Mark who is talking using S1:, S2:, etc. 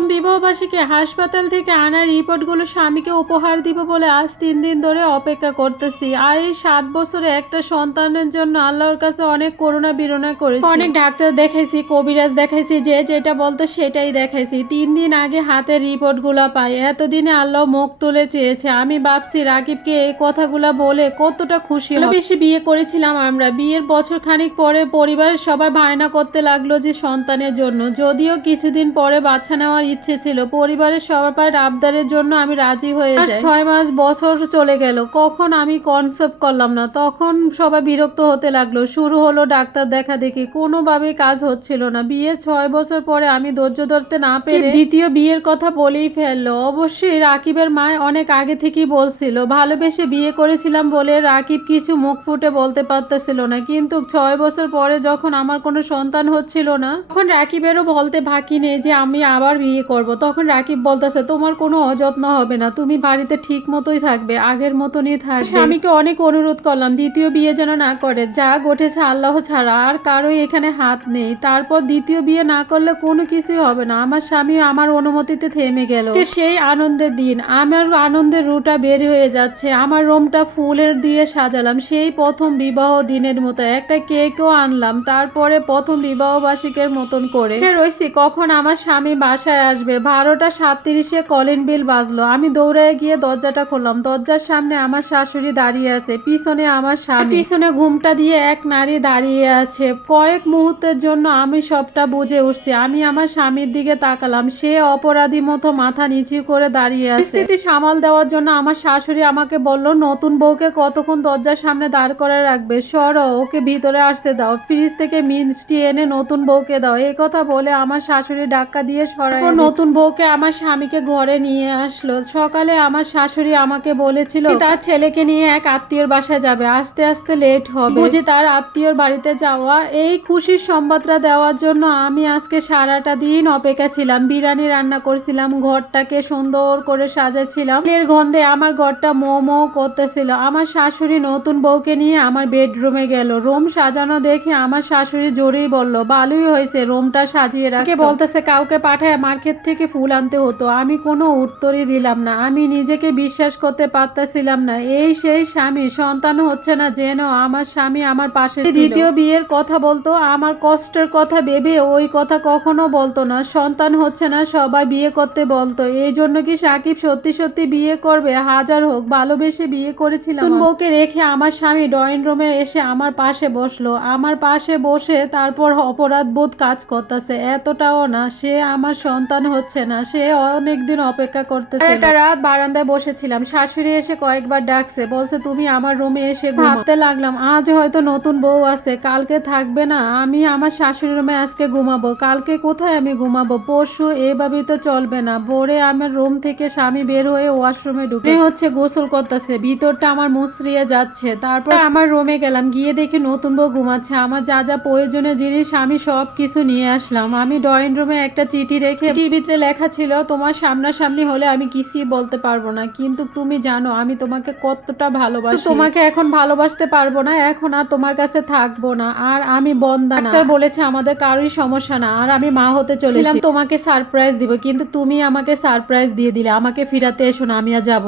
S1: প্রথম বিবাহবাসীকে হাসপাতাল থেকে আনা রিপোর্টগুলো স্বামীকে উপহার দিব বলে আজ তিন দিন ধরে অপেক্ষা করতেছি। আর এই সাত বছরে একটা সন্তানের জন্য আল্লাহর কাছে অনেক করুণা বিরোনা করেছি। অনেক ডাক্তার দেখাইছি কবিরাজ দেখাইছি যে যেটা বলতো সেটাই দেখাইছি। তিন দিন আগে হাতের রিপোর্টগুলো পাই। এতদিনে আল্লাহ মুখ তুলে চেয়েছে। আমি ভাবছি রাকিবকে এই কথাগুলো বলে কতটা খুশি বেশি বিয়ে করেছিলাম আমরা। বিয়ের বছর খানিক পরে পরিবারের সবাই ভায়না করতে লাগল যে সন্তানের জন্য। যদিও কিছুদিন পরে বাচ্চা নেওয়ার ইচ্ছে ছিল। পরিবারের সবার আবদারের জন্য আমি রাজি হয়ে যাই। ছয় মাস বছর চলে গেল। কখন আমি কনসেপ্ট করলাম না। তখন সবাই বিরক্ত হতে লাগল। শুরু হলো ডাক্তার দেখা দেখি কোনোভাবে কাজ হচ্ছিল না। বিয়ে ছয় বছর পরে আমি ধৈর্য ধরতে না পেরে দ্বিতীয় বিয়ের কথা বলেই ফেলল। অবশ্যই রাকিবের মা অনেক আগে থেকেই বলছিল ভালোবেসে বিয়ে করেছিলাম বলে রাকিব কিছু মুখ ফুটে বলতে পারতেছিল না। কিন্তু ছয় বছর পরে যখন আমার কোনো সন্তান হচ্ছিল না তখন রাকিবেরও বলতে বাকি নেই যে আমি আবার বিয়ে করব। তখন রাকিব বলতেছে তোমার কোনো অযত্ন হবে না। তুমি বাড়িতে ঠিক মতোই থাকবে আগের মতনই থাকবে। স্বামীকে অনেক অনুরোধ করলাম। দ্বিতীয় বিয়ে যেন না করে যা ঘটেছে আল্লাহ ছাড়া আর কারোই এখানে হাত নেই। তারপর দ্বিতীয় বিয়ে না করলে কোনো কিছুই হবে না। আমার স্বামী আমার অনুমতিতে থেমে গেল। সেই আনন্দের দিন? আমার আনন্দের রুটা বের হয়ে যাচ্ছে। আমার রুমটা ফুলের দিয়ে সাজালাম। সেই প্রথম বিবাহ দিনের মতো। একটা কেকও আনলাম। তারপরে প্রথম বিবাহ বার্ষিকের মতন করে। রয়েছি কখন আমার স্বামী বাসায় আসবে। বারোটা সাতত্রিশে কলিন বিল বাজলো। আমি দৌড়ে গিয়ে দরজাটা খুললাম। দরজার সামনে আমার শাশুড়ি দাঁড়িয়ে আছে। পিছনে আমার স্বামী। পিছনে ঘুমটা দিয়ে এক নারী দাঁড়িয়ে আছে। কয়েক মুহূর্তের জন্য আমি সবটা বুঝে উঠছি। আমি আমার স্বামীর দিকে তাকালাম। সে অপরাধী মতো মাথা নিচু করে দাঁড়িয়ে আছে। স্থিতি সামাল দেওয়ার জন্য আমার শাশুড়ি আমাকে বলল নতুন বউকে কতক্ষণ দরজার সামনে দাঁড় করে রাখবে? সর ওকে ভিতরে আসতে দাও। ফ্রিজ থেকে মিষ্টি এনে নতুন বউকে দাও। এই কথা বলে আমার শাশুড়ি ডাক্কা দিয়ে সরাই। নতুন বউকে আমার স্বামীকে ঘরে নিয়ে আসলো সকালে আমার শাশুড়ি আমাকে বলেছিল তার ছেলেকে নিয়ে এক আত্মীয়র বাসায় যাবে? আস্তে আস্তে লেট হবে। বুঝি তার আত্মীয়র বাড়িতে যাওয়া। এই খুশির সংবাদটা দেওয়ার জন্য আমি আজকে সারাটা দিন অপেক্ষা ছিলাম। বিরিয়ানি রান্না করছিলাম ঘরটাকে সুন্দর করে সাজাচ্ছিলাম এর গন্ধে আমার ঘরটা মো মো করতেছিল। আমার শাশুড়ি নতুন বউকে নিয়ে আমার বেডরুমে গেল। রুম সাজানো দেখে আমার শাশুড়ি জোরেই বলল ভালোই হয়েছে রুমটা সাজিয়ে রাখে বলতেছে কাউকে পাঠায় মার্কেট থেকে ফুল আনতে হতো। আমি কোনো উত্তরই দিলাম না। আমি নিজেকে বিশ্বাস করতে পারতেছিলাম না। এই সেই স্বামী সন্তান হচ্ছে না যেন আমার স্বামী আমার পাশে দ্বিতীয় বিয়ের কথা বলতো, আমার কষ্টের কথা ভেবে ওই কথা কখনো বলতো না। সন্তান হচ্ছে না, সবাই বিয়ে করতে বলতো। এই জন্য কি সাকিব সত্যি সত্যি বিয়ে করবে? হাজার হোক, ভালোবেসে বিয়ে করেছিলাম। বউকে রেখে আমার স্বামী ড্রয়িং রুমে এসে আমার পাশে বসল। আমার পাশে বসে তারপর অপরাধ বোধ কাজ করতেছে। এতটাও না, সে আমার সন্তান হচ্ছে না সে অনেকদিন অপেক্ষা করতেছে একটা রাত বারান্দায় বসেছিলাম শাশুড়ি এসে কয়েকবার ডাকছে বলছে তুমি আমার রুমে এসে ঘুমাও। ভাবতে লাগলাম আজ হয়তো নতুন বউ আছে কালকে থাকবে না আমি আমার শাশুড়ি রুমে আজকে ঘুমাবো কালকে কোথায় আমি ঘুমাবো পরশু এভাবেই তো চলবে না ভোরে আমার রুম থেকে স্বামী বের হয়ে ওয়াশরুমে ঢুকে হচ্ছে গোসল করতেছে ভিতরটা আমার মুসরিয়ে যাচ্ছে তারপর আমার রুমে গেলাম গিয়ে দেখি নতুন বউ ঘুমাচ্ছে আমার যা যা প্রয়োজনীয় জিনিস আমি সব কিছু নিয়ে আসলাম আমি ড্রয়িং রুমে একটা চিঠি রেখে চিঠির ভিতরে লেখা ছিল তোমার সামনাসামনি হলে আমি কিছুই বলতে পারব না। কিন্তু তুমি জানো আমি তোমাকে কতটা ভালোবাসি। তোমাকে এখন ভালোবাসতে পারব না এখন আর তোমার কাছে থাকব না আর আমি বন্দা ডাক্তার বলেছে আমাদের কারোই সমস্যা না আর আমি মা হতে চলেছিলাম তোমাকে সারপ্রাইজ দিব কিন্তু তুমি আমাকে সারপ্রাইজ দিয়ে দিলে। আমাকে ফিরাতে এসো না আমি আর যাব।